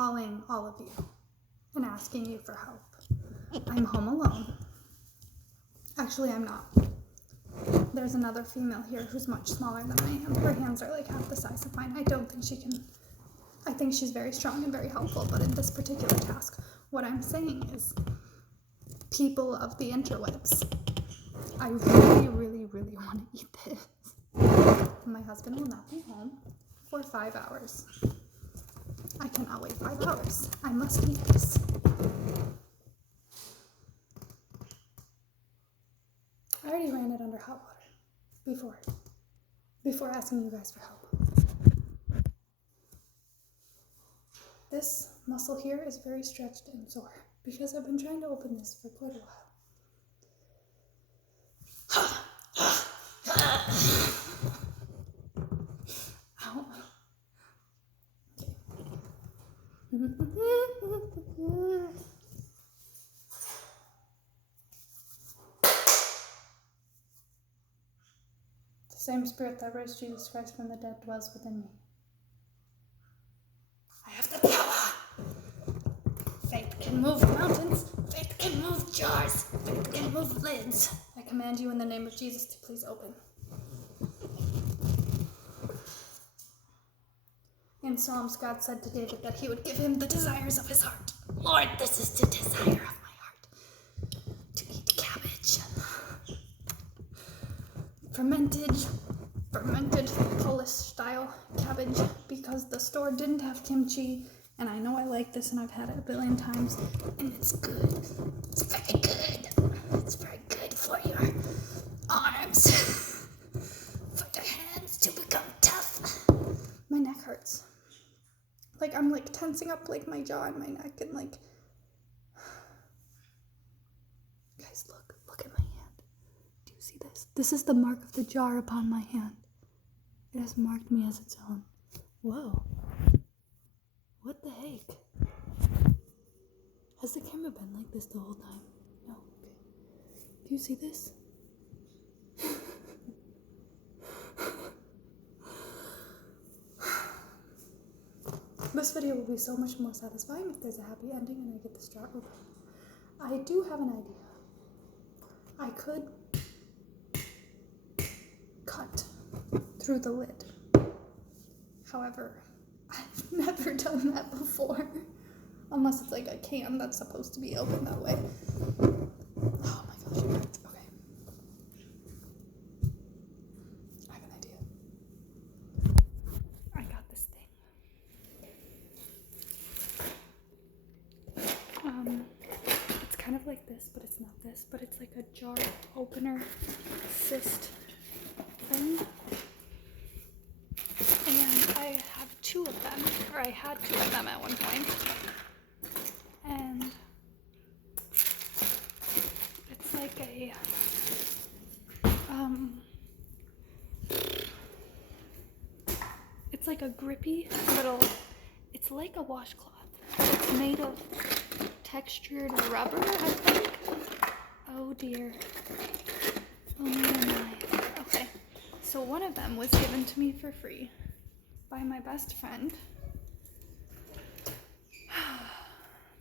calling all of you and asking you for help. I'm home alone. Actually, I'm not. There's another female here who's much smaller than I am. Her hands are like half the size of mine. I don't think she can. I think she's very strong and very helpful, but in this particular task, what I'm saying is, people of the interwebs, I really, really, really want to eat this. My husband will not be home for 5 hours. I cannot wait 5 hours. I must eat this. I already ran it under hot water before asking you guys for help. This muscle here is very stretched and sore because I've been trying to open this for quite a while. Ow. Okay. The same spirit that raised Jesus Christ from the dead dwells within me. I have the power. Faith can move mountains. Faith can move jars. Faith can move lids. I command you in the name of Jesus to please open. In Psalms, God said to David that he would give him the desires of his heart. Lord, this is the desire of my heart. To eat cabbage. Fermented Polish-style cabbage, because the store didn't have kimchi, and I know I like this, and I've had it a billion times, and it's good. It's very good. It's very good for your arms, for your hands to become tough. My neck hurts. Like, I'm, like, tensing up, like, my jaw and my neck, and, like, guys, look at my hand. Do you see this? This is the mark of the jar upon my hand. It has marked me as its own. Whoa. What the heck? Has the camera been like this the whole time? No. Okay. Do you see this? This video will be so much more satisfying if there's a happy ending and I get this jar open. I do have an idea. I could cut through the lid. However, I've never done that before. Unless it's like a can that's supposed to be open that way. Oh my gosh. Okay. I have an idea. I got this thing. It's kind of like this, but it's not this. But it's like a jar opener cyst thing. And I have 2 of them, or I had 2 of them at one point. And it's like a, it's like a grippy little, it's like a washcloth. It's made of textured rubber, I think. Oh dear. Oh my. Okay. So one of them was given to me for free by my best friend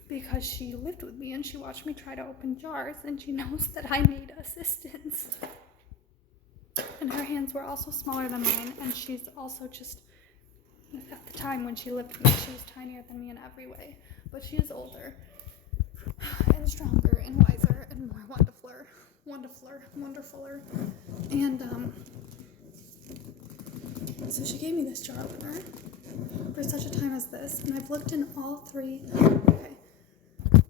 because she lived with me and she watched me try to open jars, and she knows that I need assistance. And her hands were also smaller than mine, and she's also just, at the time when she lived with me, she was tinier than me in every way, but she is older and stronger and wiser and more wonderfuler. And so she gave me this jar opener for such a time as this, and I've looked in all 3. Okay. Got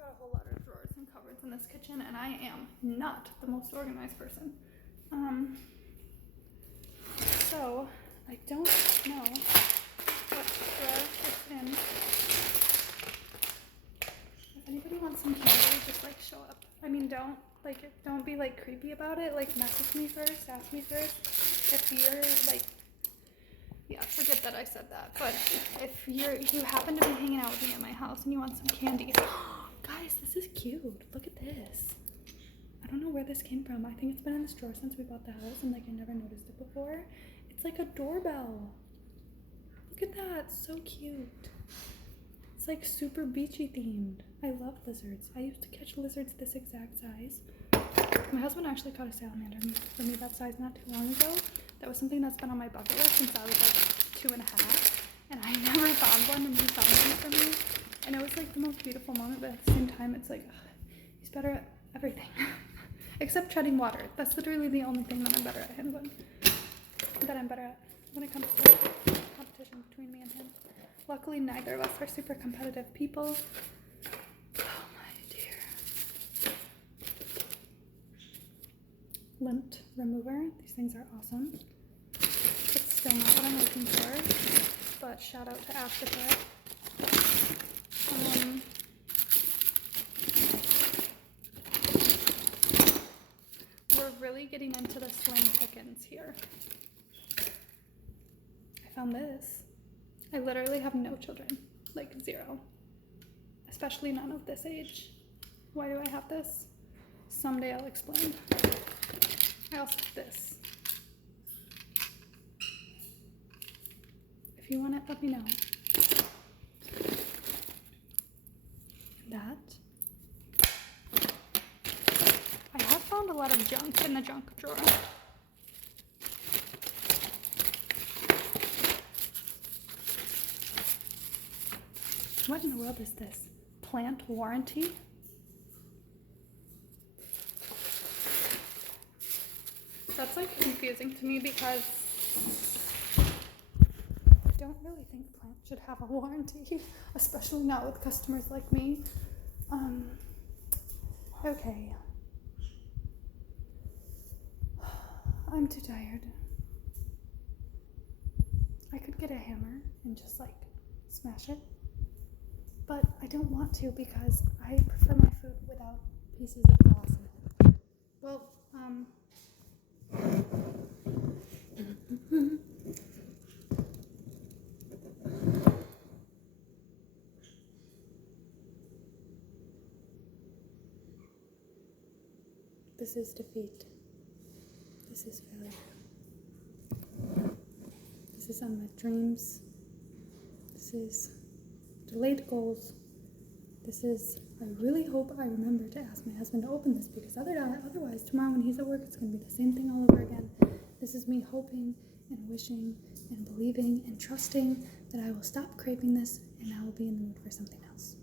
a whole lot of drawers and cupboards in this kitchen, and I am not the most organized person. So I don't know what drawer it's in. If anybody wants some candy, just like show up. I mean, don't be like creepy about it. Like, message me first, ask me first. If you're like, yeah, forget that I said that. But if you happen to be hanging out with me at my house and you want some candy, guys, this is cute. Look at this. I don't know where this came from. I think it's been in this drawer since we bought the house, and like I never noticed it before. It's like a doorbell. Look at that, so cute. It's like super beachy themed. I love lizards. I used to catch lizards this exact size. My husband actually caught a salamander for me that size not too long ago. That was something that's been on my bucket list since I was like 2.5. And I never found one, and he found one for me. And it was like the most beautiful moment, but at the same time, it's like, ugh, he's better at everything. Except treading water. That's literally the only thing that I'm better at him than. That I'm better at when it comes to competition between me and him. Luckily, neither of us are super competitive people. Oh my dear. Lint remover. These things are awesome. It's still not what I'm looking for, but shout out to Afterpay. We're really getting into the slim pickings here. I found this. I literally have no children, like 0, especially none of this age. Why do I have this? Someday I'll explain. I also have this. If you want it, let me know. That. I have found a lot of junk in the junk drawer. What in the world is this? Plant warranty? That's like confusing to me because I don't really think plants should have a warranty, especially not with customers like me. Okay. I'm too tired. I could get a hammer and just like smash it. But I don't want to because I prefer my food without pieces of glass in it. Well, this is defeat. This is failure. This is unmet dreams. This is delayed goals. This is, I really hope I remember to ask my husband to open this because otherwise tomorrow when he's at work it's going to be the same thing all over again. This is me hoping and wishing and believing and trusting that I will stop craving this and I will be in the mood for something else.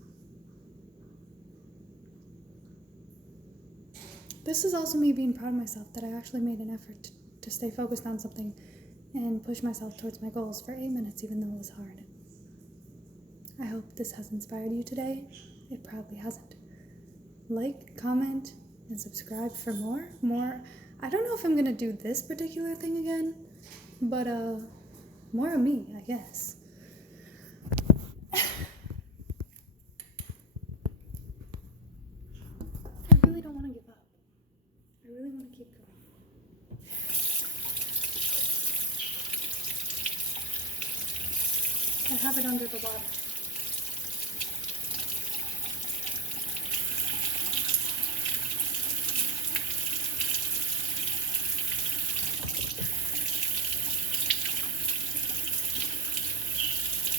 This is also me being proud of myself that I actually made an effort to stay focused on something and push myself towards my goals for 8 minutes even though it was hard. I hope this has inspired you today. It probably hasn't. Like, comment, and subscribe for more. I don't know if I'm gonna do this particular thing again, but more of me, I guess. I really don't want to give up. I really want to keep going. I have it under the water.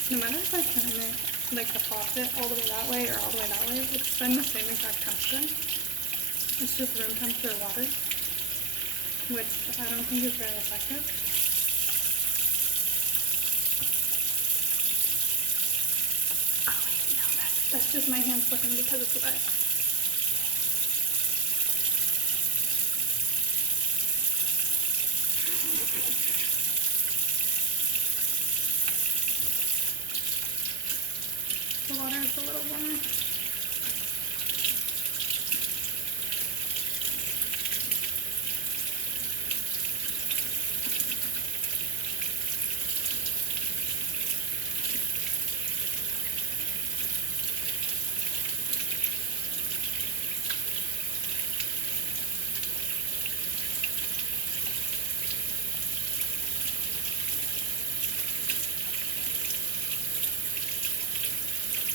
No matter if I turn it, like the faucet, all the way that way or all the way that way, it's been the same exact temperature. It's just room temperature water, which I don't think is very effective. Oh wait, no, that's just my hand slipping because it's wet. The water is a little warmer.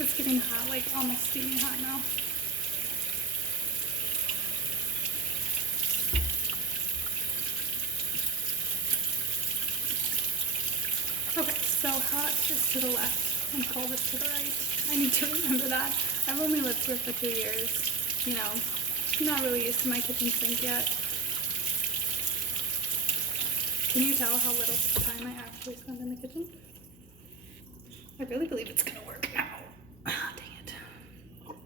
It's getting hot, like almost steamy hot now. Okay, so hot is to the left. and pull this to the right. I need to remember that. I've only lived here for 2 years. You know, I'm not really used to my kitchen sink yet. Can you tell how little time I actually spend in the kitchen? I really believe it's gonna work now. Ah, dang it. Okay.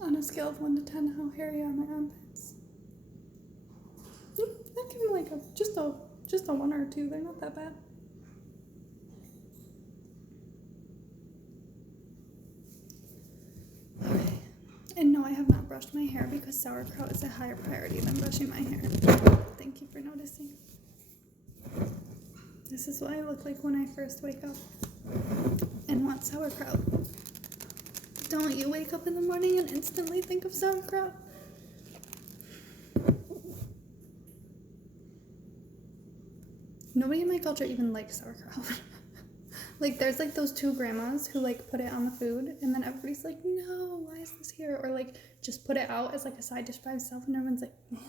On a scale of 1 to 10, how hairy are my armpits? I'd give them like just a 1 or a 2. They're not that bad. Okay. And no, I have not brushed my hair because sauerkraut is a higher priority than brushing my hair. Thank you for noticing. This is what I look like when I first wake up and want sauerkraut. Don't you wake up in the morning and instantly think of sauerkraut? Nobody in my culture even likes sauerkraut. Like, there's like those 2 grandmas who like put it on the food, and then everybody's like, no, why is this here? Or like just put it out as like a side dish by itself, and everyone's like, meh.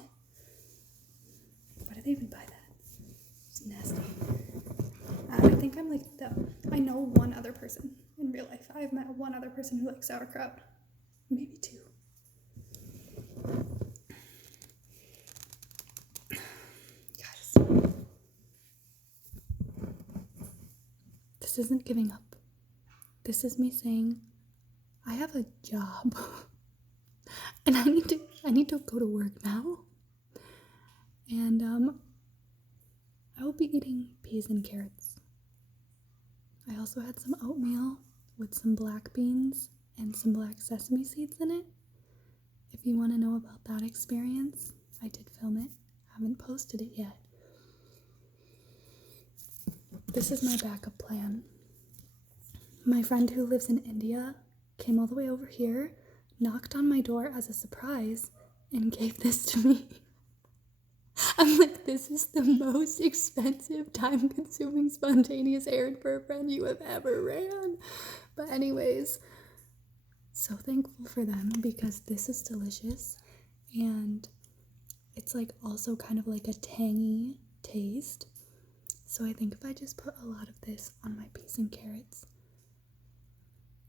Why do they even buy that? It's nasty. I think I'm like I know one other person in real life. I've met one other person who likes sauerkraut. Maybe 2. Guys. This isn't giving up. This is me saying, I have a job. And I need to go to work now. And I will be eating peas and carrots. I also had some oatmeal with some black beans and some black sesame seeds in it. If you want to know about that experience, I did film it. I haven't posted it yet. This is my backup plan. My friend who lives in India came all the way over here, knocked on my door as a surprise, and gave this to me. I'm like, this is the most expensive, time-consuming, spontaneous errand for a friend you have ever ran. But anyways, so thankful for them because this is delicious. And it's like also kind of like a tangy taste. So I think if I just put a lot of this on my peas and carrots,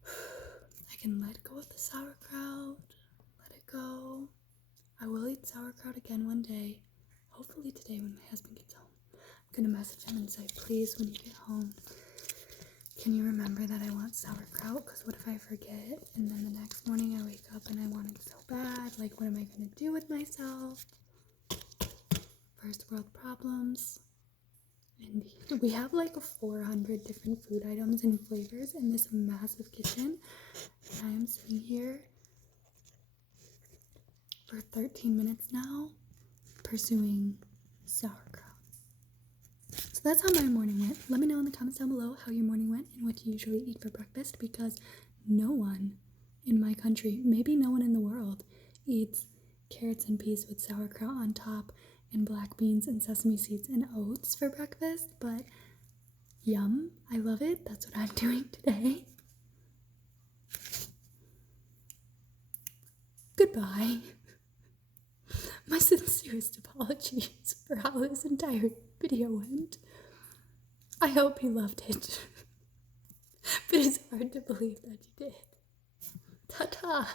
I can let go of the sauerkraut, let it go. I will eat sauerkraut again one day. Hopefully today when my husband gets home. I'm gonna message him and say, please, when you get home, can you remember that I want sauerkraut? Because what if I forget? And then the next morning I wake up and I want it so bad. Like, what am I gonna do with myself? First world problems. And we have like 400 different food items and flavors in this massive kitchen. And I am sitting here for 13 minutes now pursuing sauerkraut. So that's how my morning went. Let me know in the comments down below how your morning went and what you usually eat for breakfast, because no one in my country, maybe no one in the world, eats carrots and peas with sauerkraut on top and black beans and sesame seeds and oats for breakfast, but yum, I love it. That's what I'm doing today. Goodbye. My sincerest apologies for how this entire video went. I hope you loved it. But it's hard to believe that you did. Ta-ta!